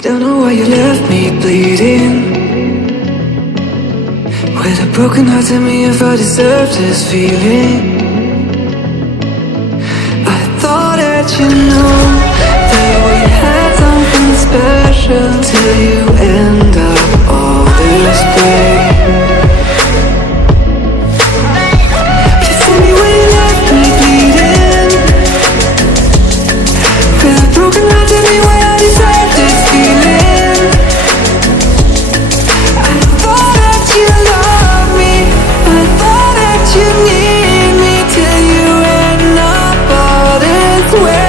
Don't know why you left me bleeding. With a broken heart, tell me if I deserve this feeling. I thought that you know that we had something special till you end up all this way. You tell me when you left me bleeding. With a broken heart, tell me why I deserve this feeling. I thought that you loved me, I thought that you need me till you end up all this way.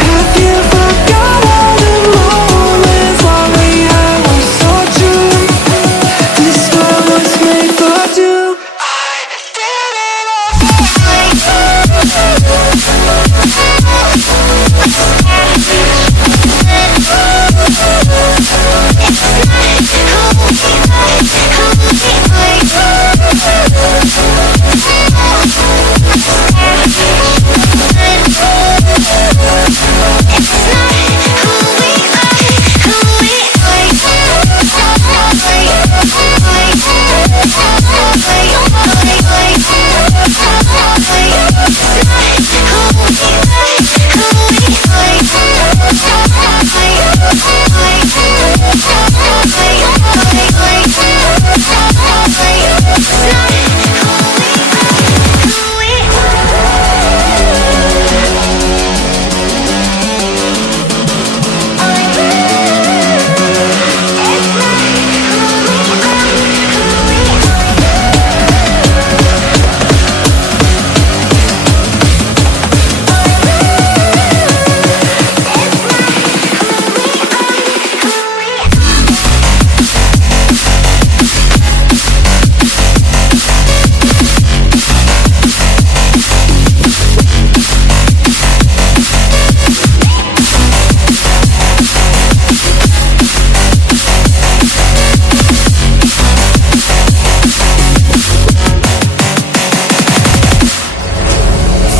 Have you forgot all the moments while we had was so true? This world was made for two. I did it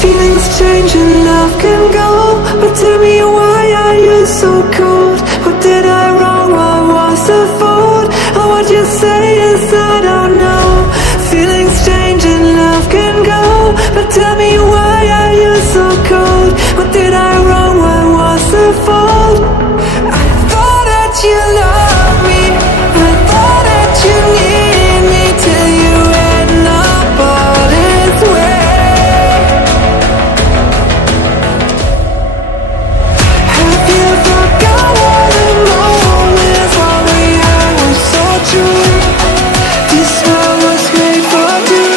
Feelings change and love can go, but tell me why are you so cold? What did I wrong? What was the fault? Or what you say is I don't know. Feelings change and love can go, but tell me why are you so cold? What did I wrong? What was the fault? I thought that you loved me, I thought that you need me till you end up all this way. Have you forgot all the moments while we had was so true? This world was made for two.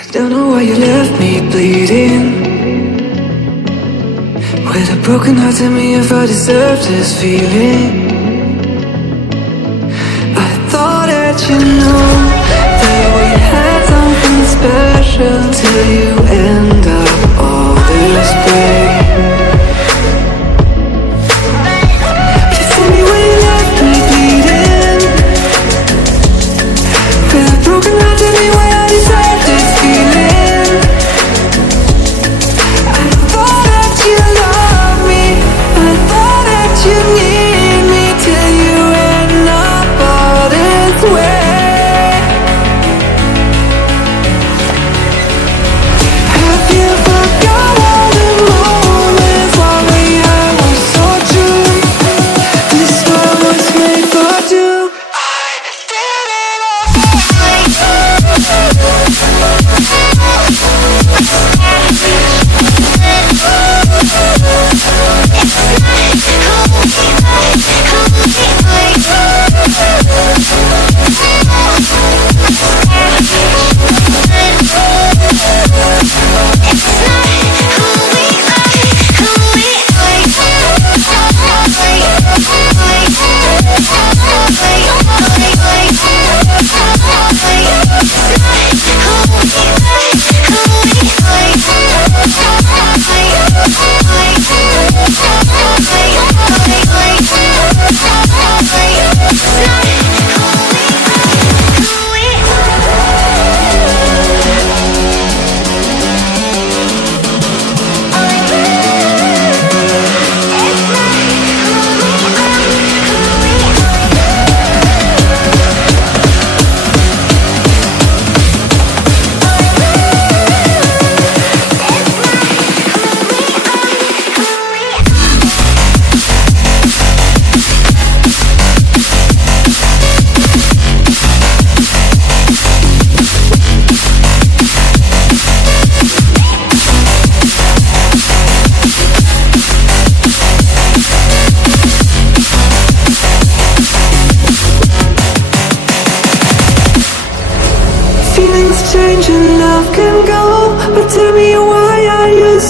I don't know why you left me bleeding. With a broken heart, tell me if I deserve this feeling. I thought that you know that we had something special till you end up all this way. You tell me when you left me bleeding. With a broken heart, tell me why I deserve this feeling.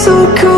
so cold.